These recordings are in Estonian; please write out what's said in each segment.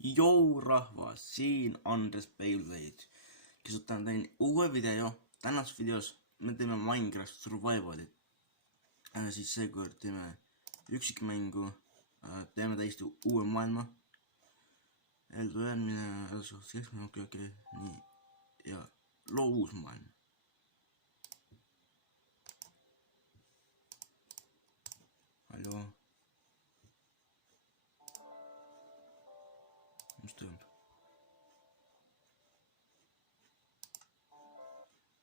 Jou rahvas, siin Andres Peilveid, kes võtan teine uue video. Tänases videos me teeme Minecraft Survivalit. Siis seekord teeme üksikmängu, teeme täiesti uue maailma. Eldu jäämine, okei, nii. Ja loo uus maailm. Hallo. Mis toimub?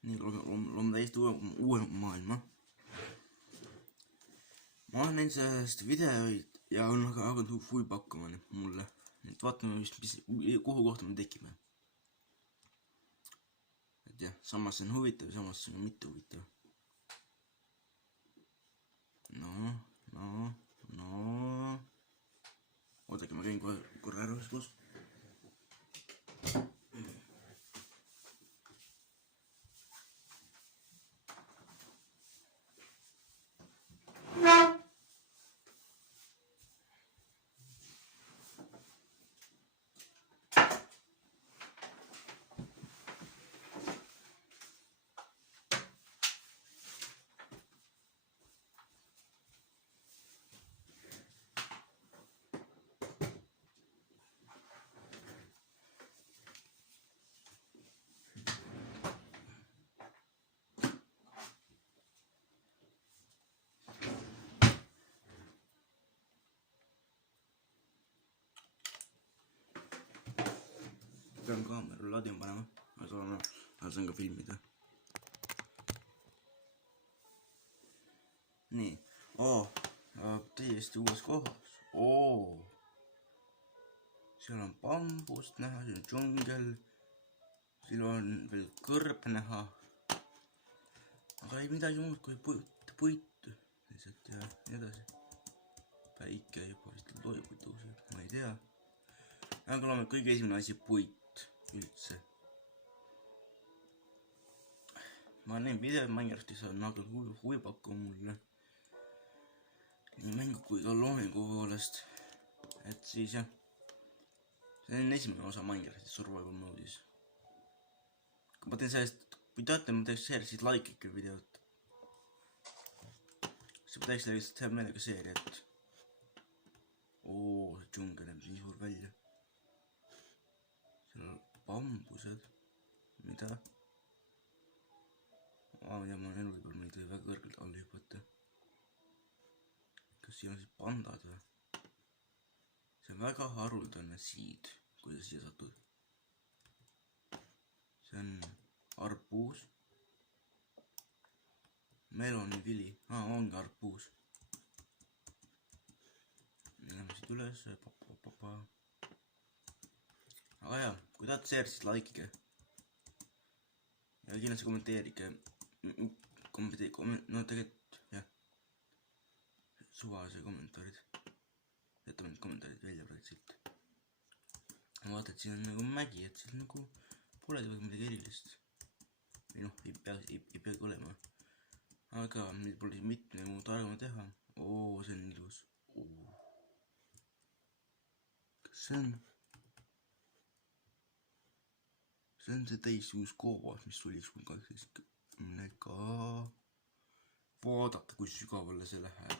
Nii, loome täiesti uue maailma. Ma olen näinud sellest videoid ja on hakanud huvi pakkuma mulle. Nüüd vaatame, kuhu kohta me tekime. Et jah, samas see on huvitav, samas see on mitte huvitav. No. Oodake, ma käin korra ära koos. Pean kaamera ladima panema, aga saan ka filmida. Nii, täiesti uues kohas. Seal on bambust näha, siin on džungel. Siin on veel kõrb näha. Aga ei midagi muud kui puitu. Lihtsalt ja nii edasi. Päike juba vist loeb või tõuseb, ma ei tea. Aga oleme kõige esimene asi puit üldse. Ma näin videod Minecraftis on hakanud huvi pakkuma mulle. Nii mängu kui ka loomingu poolest. Et siis jah. See on esimene osa Minecrafti survival mode'is. Kui ma teen sellest, kui tahate, ma teeks seeriasid like ikka videot. See ma teeks lihtsalt hea meelega seeriat. See džungel näeb nii suur välja. Seal on bambused. Mida? Ma olen elu võib-olla mõni tõi väga kõrgelt alla hüpata. Kas siin on siis pandad või? See on väga haruldane siid, kui sa siia satud. See on arbuus. Melonivili. Ongi arbuus. Lähme siit üles. Aga jah, kui tahate seeriasid, siis likeige. Ja kindlasti kommenteerige. No tegelikult, jah. Suvase kommentaarid. Jätame need kommentaarid välja praktiliselt. Vaata, et siin on nagu mägi, et siin nagu pole midagi erilist. Või noh, ei peagi olema. Aga meil pole mitme muud arvama teha. See on ilus. Kas see on? See on see täiesti uus koobas, mis oli 18. Vaadata, kui sügavale see läheb.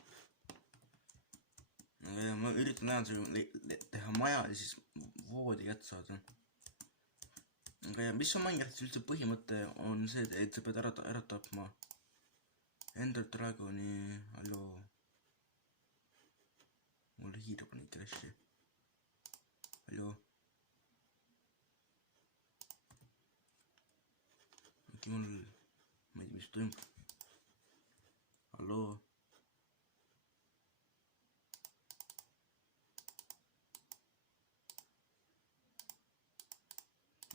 Ma üritan teha maja ja siis voodi kätte saada. Aga mis on Minecraftis üldse põhimõte on see, et sa pead ära tapma Ender Dragoni. Halloo. Mulle hiir pani crash'i. Halloo. Mul, ma ei tea, mis toimub. Halloo.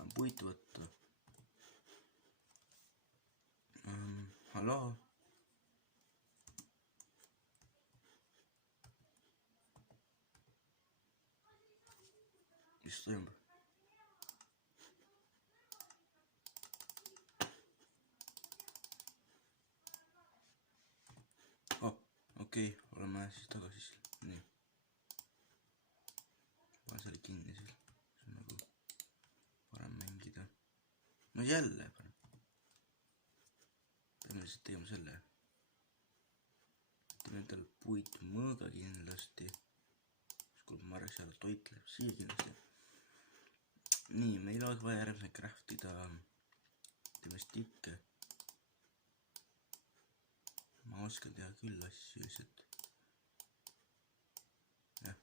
On puitu võtta. Halloo. Mis toimub? Okei, oleme siis tagasi. Nii. Panen selle kinni seal. no jälle peame lihtsalt tegema selle. Teeme endale puitu mõõga kindlasti. Siis kui Marek seal toit läheb siia kindlasti. Nii, meil oleks vaja järgmisena craftida teeme stikke. Ma oskan teha küll asju lihtsalt. Jah.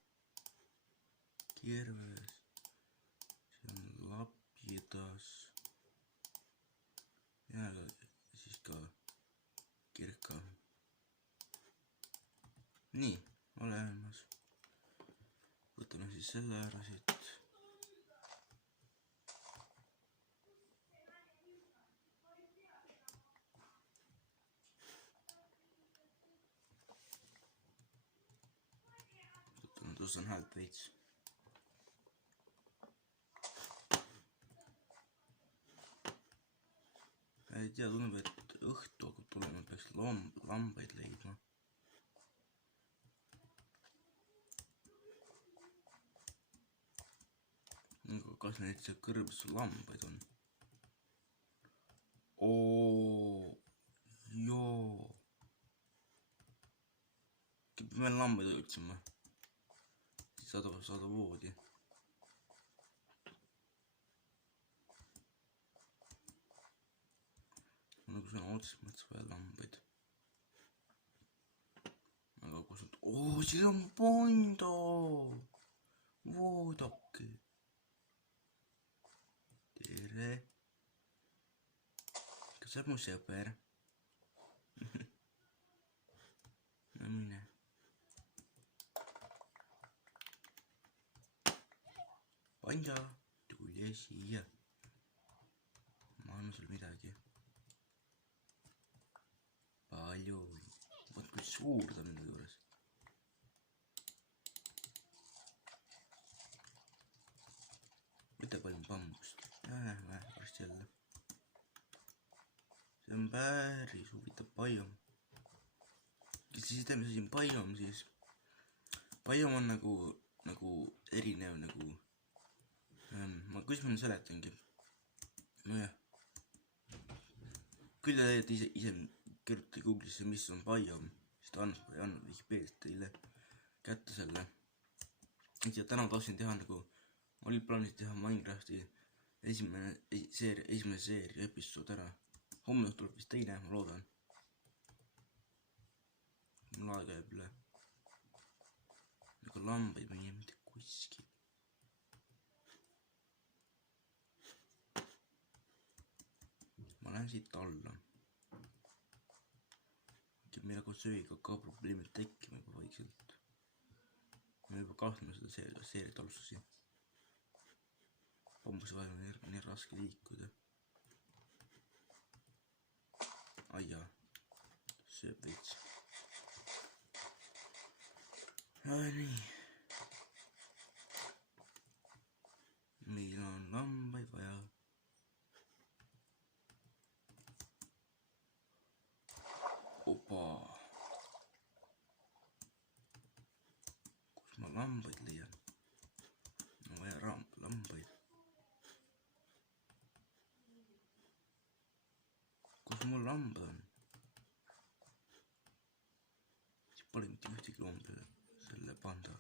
Kirves. See on lapidas. Ja siis ka kirka. Nii, olemas. Võtame siis selle ära siit. Tõstan häält veits. Ei tea, tundub, et õhtu hakkab tulema, peaks lambaid leidma. Kas neid seal kõrbes lambaid on? Joo. Peame lambaid otsima. Saada voodi. Nagu see on otseselt mõttes vaja lambaid. Aga kus on... siin on Pando! Voodake! Tere! Kas sa oled mu sõber? No mine. Panda, tule siia. Ma annan sulle midagi. Palju. Vaat kui suur ta minu juures. Mitte palju bambust. Varsti jälle. See on päris huvitav biom. Siis teeme siin biom siis. Biom on nagu erinev nagu kuidas ma seletangi? Nojah. Kui te teete ise kirjutate Google'isse, mis on biom, siis ta annab Wikipediast teile kätte selle. Ja täna tahtsin teha nagu, oli plaanis teha Minecrafti esimene seeria episood ära. Homme tuleb vist teine, ma loodan. Mul aega jääb üle. Nagu lambaid või nii mitte kuskil. Ma lähen siit alla. Meil hakkab söögiga ka probleemid tekkima juba vaikselt. Ma juba kahtleme seda seeriat alustasin. Bambuse vahel on nii raske liikuda. Aia, sööb veits. Nii. Meil on lambaid vaja. Opa. Kus ma lambaid leian? On vaja lambaid. Kus mul lambad on? Siis pole mitte ühtegi lomba selle panda.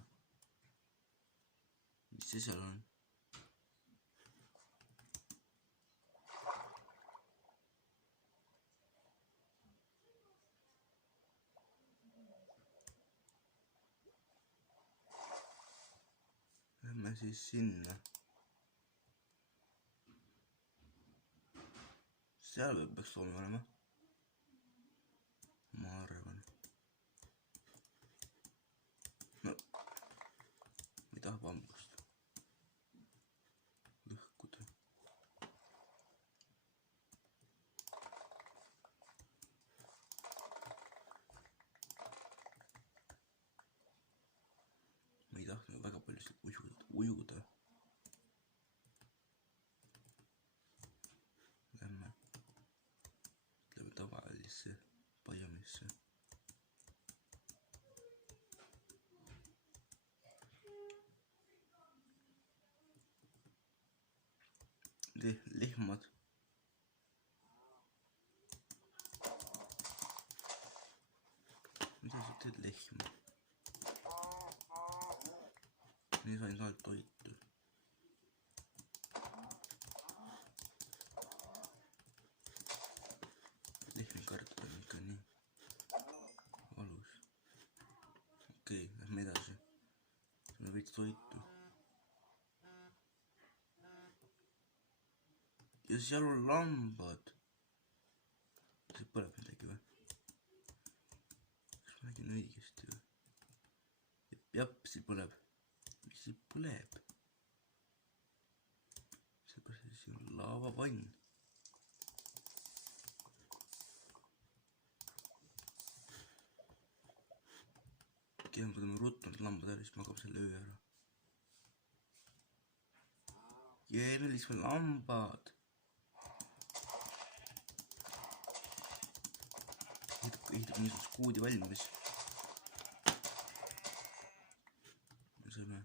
Mis see seal on? Lähme siis sinna. Seal peaks loomi olema. Ma arvan. No. Ma ei taha bambust. Lõhkuda. Ma ei tahtnud väga palju ujuda. Lähme tavalisse biomisse. Lehmad teed lehm. Nii sain saalt toitu. Lehmi kartul on ikka nii valus. Okei, lähme edasi. Saame veits toitu. Ja seal on lambad. See põleb midagi või? Kas ma nägin õigesti või? Jep, see põleb. Mis see põleb? Seepärast siin on laavapann. Kui me ruttunud lambad ära, siis magab selle öö ära. Jee, meil siis veel lambad. Ehitab niisugust kuudi valmis. Me saame.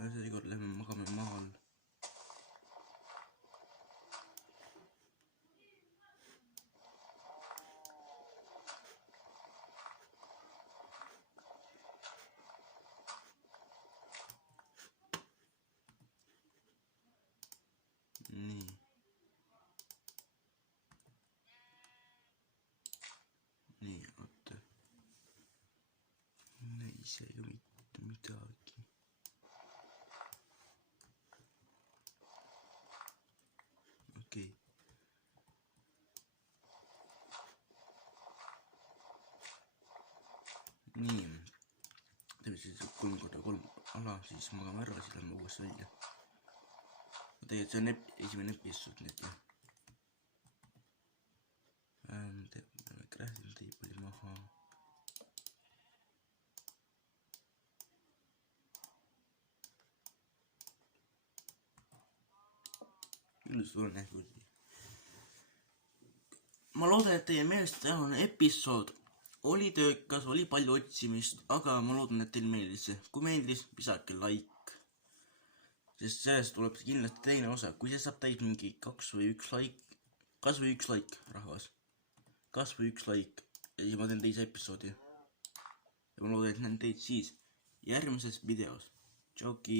Ja seekord lähme magame maal. Nii. Nii, oota. Ei see ju mitte midagi. Okei. Nii. Teeme siis 3x3 ala, siis magame ära, siis lähme uuesti välja. Tegelikult see on esimene episood nüüd jah. Teeme crafting table'i maha. Ilus on nähtud. Ma loodan, et teie meelest tänane episood oli töökas, oli palju otsimist, aga ma loodan, et teil meeldis see. Kui meeldis, visake like. Sest sellest tuleb kindlasti teine osa, kui see saab täis mingi 2 või 1 like, kas või 1 like, rahvas, kas või 1 like, ja siis ma teen teise episoodi. Ja ma loodan, et näen teid siis järgmises videos. Tšauki!